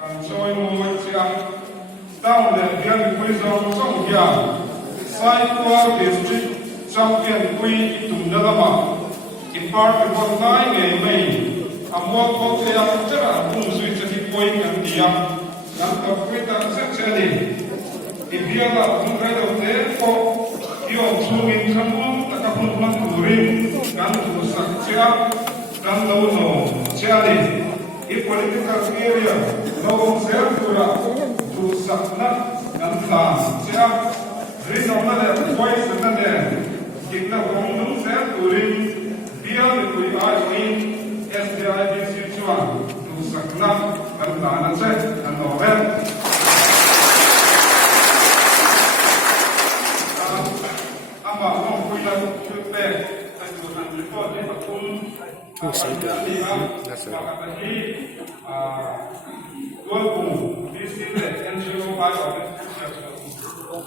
kan choi mo chia down the hian pui zong song hia sai kwa district champion pui tum na lama ipar ke bon nai nge mai amwa ko ke ya chara mun sui chati pui kan dia kan ka pui ta se chani ibia la mun ga do te ko yo chumin khamun ta ka pun man turin kan tu sak chia kan lo no chani i political area no ser pura tu sakna kan tha chia rin ona le voice na de kitna hong nu ser turin bia le koi ai in SDI BC chuan tu sakna kan tha na che kan no ve ama no koi la tu pe ta tu han report le pakun That's it. This is the NGO 5 of